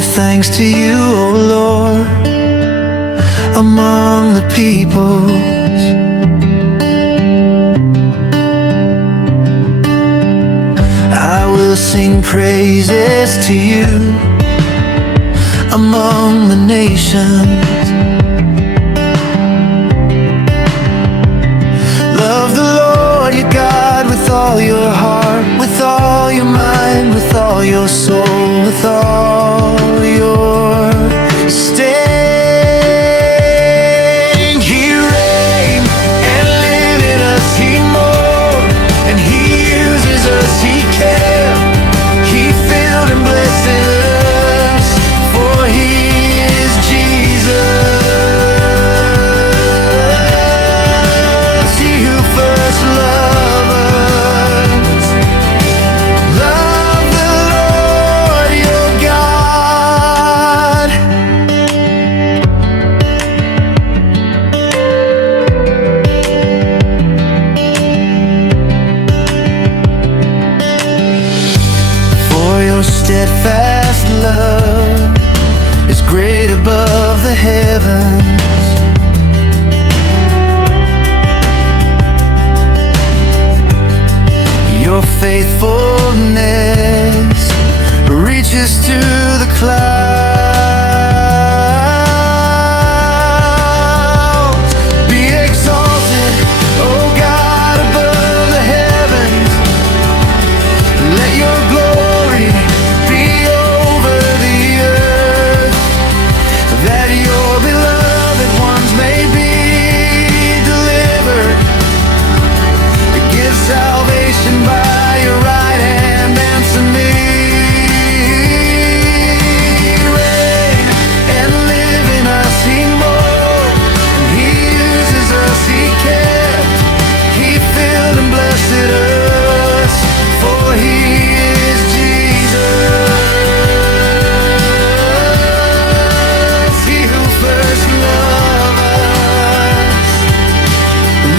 give thanks to you, O Lord, among the peoples. I will sing praises to you among the nations. Love the Lord your God with all your heart, with all your mind, with all your soul, with all your strength. He reigned and lived in us, he molded and he uses us, he kept, he filled and blessed us, for he is Jesus, he who first loved us. Love the Lord your God. For your steadfast love is great above the heavens. Your faithfulness reaches to the clouds. Be exalted, O God, above the heavens. Let your glory be over the earth, that your beloved ones may be delivered. Give salvation by your right hand and submit. Reign and live in us, he molded and he uses us, he kept, he filled and blessed us, for he is Jesus, he who first loved us.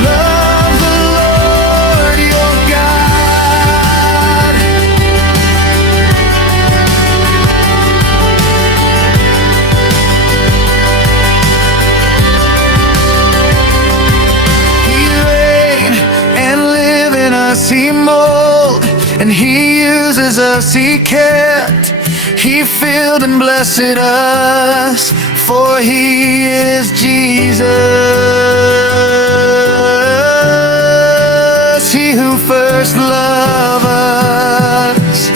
Love the Lord your God. He reigned and lived in us, he molded and he uses us, he kept, he filled and blessed us, for he is Jesus, he who first loved us.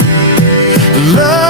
Love